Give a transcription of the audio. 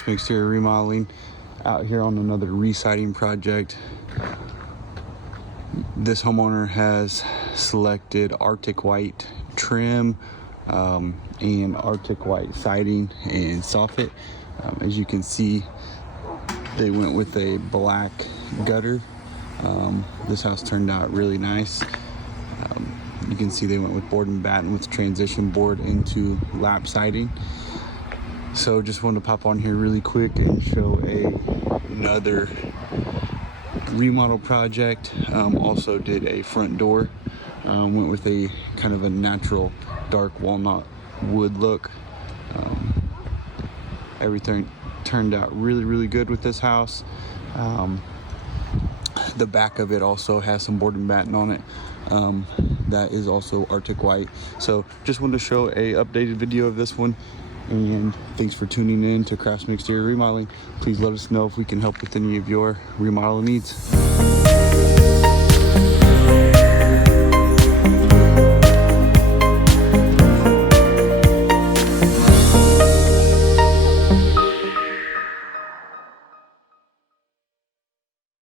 Craftsman Exterior Remodeling, out here on another re-siding project. This homeowner has selected Arctic White trim and Arctic White siding and soffit. As you can see, they went with a black gutter. This house turned out really nice. You can see they went with board and batten with transition board into lap siding. So just wanted to pop on here really quick and show another remodel project. Also did a front door. Went with a kind of a natural dark walnut wood look. Everything turned out really good with this house. The back of it also has some board and batten on it. That is also Arctic White. So just wanted to show a updated video of this one. And thanks for tuning in to Craftsman Exterior Remodeling. Please let us know if we can help with any of your remodeling needs.